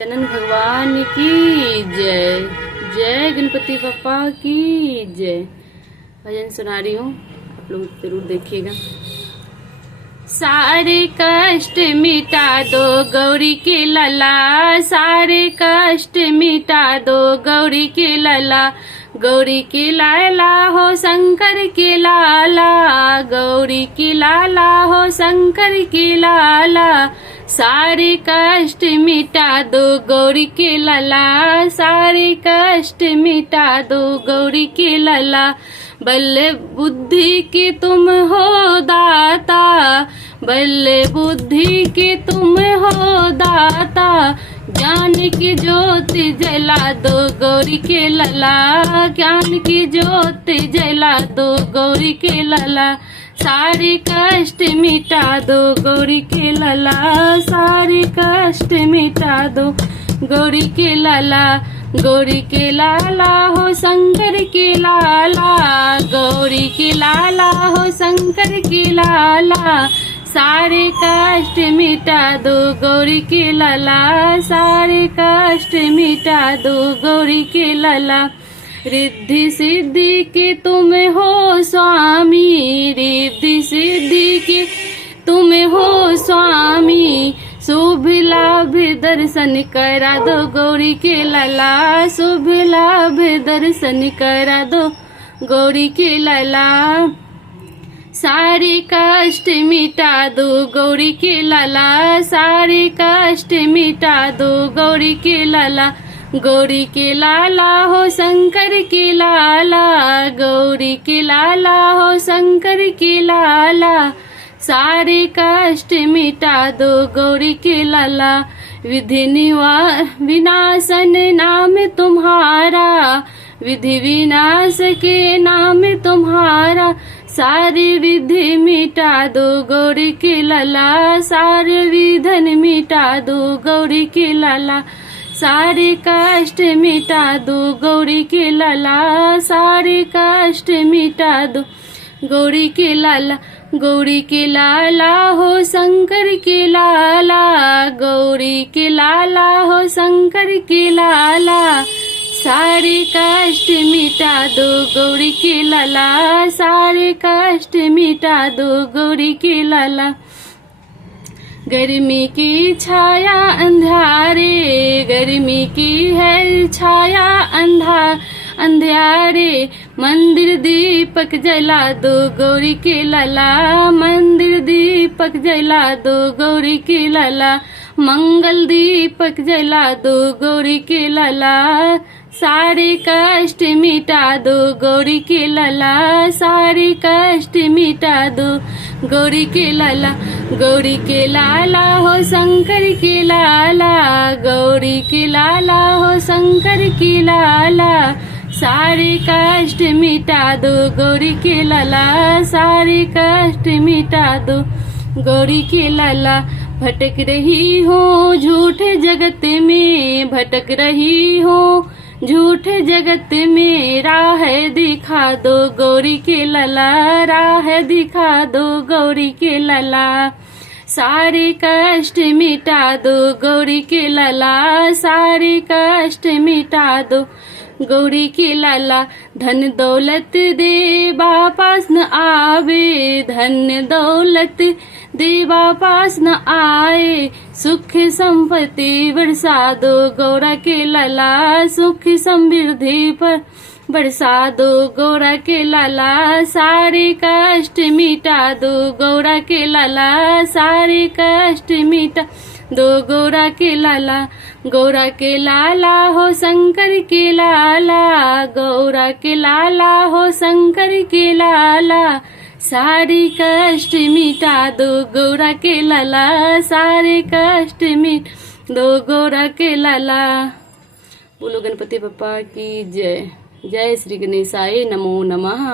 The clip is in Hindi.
जनन भगवान की जय। जय गणपति बप्पा की जय। भजन सुना रही हूँ, आप लोग जरूर देखिएगा। सारे कष्ट मिटा दो गौरी के लला, सारे कष्ट मिटा दो गौरी के लला। गौरी के लाला हो शंकर के लाला, गौरी के लाला हो शंकर के लाला। सारे कष्ट मिटा दो गौरी के लला, सारे कष्ट मिटा दो गौरी के लला। बल बुद्धि के तुम हो दाता, बल बुद्धि के तुम हो दाता। ज्ञान की ज्योति जला दो गौरी के लला, ज्ञान की ज्योति जला दो गौरी के लला। सारे कष्ट मिटा दो गौरी के लला, सारे कष्ट मिटा दो गौरी के लला। गौरी के लाला हो शंकर के लाला, गौरी के लाला हो शंकर के लाला। सारे कष्ट मिटा दो गौरी के लला, सारे कष्ट मिटा दो गौरी के लला। रिद्धि सिद्धि के तुम हो स्वामी, रिद्धि सिद्धि के तुम हो स्वामी। शुभ लाभ दर्शन करा दो गौरी के लला, शुभ लाभ दर्शन करा दो गौरी के लला। सारे कष्ट मिटा दो गौरी के लला, सारे कष्ट मिटा दो गौरी के लला। गौरी के लाला हो शंकर के लाला, गौरी के लाला हो शंकर के लाला। सारे कष्ट मिटा दो गौरी के लला। विधि विनाशन नाम तुम्हारा, विधि विनाश के नाम तुम्हारा। सारे विधि मिटा दो गौरी के लला, सारे विधन मिटा दो गौरी के लला। सारे कष्ट मिटा दो गौरी के लला, सारे कष्ट मिटा दो गौरी के लाला। गौरी के लाला हो शंकर के लाला, गौरी के लाला हो शंकर के लाला। सारे कष्ट मिटा दो गौरी के लला, सारे कष्ट मिटा दो गौरी के लला। गर्मी की छाया अंधारे, गर्मी की है छाया अंधारे। मंदिर दीपक जला दो गौरी के लला, मंदिर दीपक जला दो गौरी के लला। मंगल दीपक जला दो गौरी के लला। सारे कष्ट मिटा दो गौरी के लला, सारे कष्ट मिटा दो गौरी के लला। गौरी के लाला हो शंकर के लाला, गौरी के लाला हो शंकर के लाला। सारे कष्ट मिटा दो गौरी के लला, सारे कष्ट मिटा दो गौरी के लला। भटक रही हो झूठे जगत में, भटक रही हो झूठे जगत में। राह दिखा दो गौरी के लला, राह दिखा दो गौरी के लला। सारे कष्ट मिटा दो गौरी के लला, सारे कष्ट मिटा दो गौरी के लाला। धन दौलत दे वापस न आवे, धन दौलत दे वापस न आए। सुख संपत्ति बरसा दो गौरा के लाला, सुख समृद्धि पर बरसा दो गौरा के लाला। सारे कष्ट मिटा दो गौरा के लाला, सारे कष्ट मिटा दो गौरा के लाला। गौरा के लाला हो शंकर के लाला, गौरा के लाला हो शंकर के लाला। सारे कष्ट मिटा दो गौरा के लाला, सारे कष्ट मिटा दो गौरा के लाला। बोलो गणपति बप्पा की जय। जय श्री गणेशाय नमो नमः।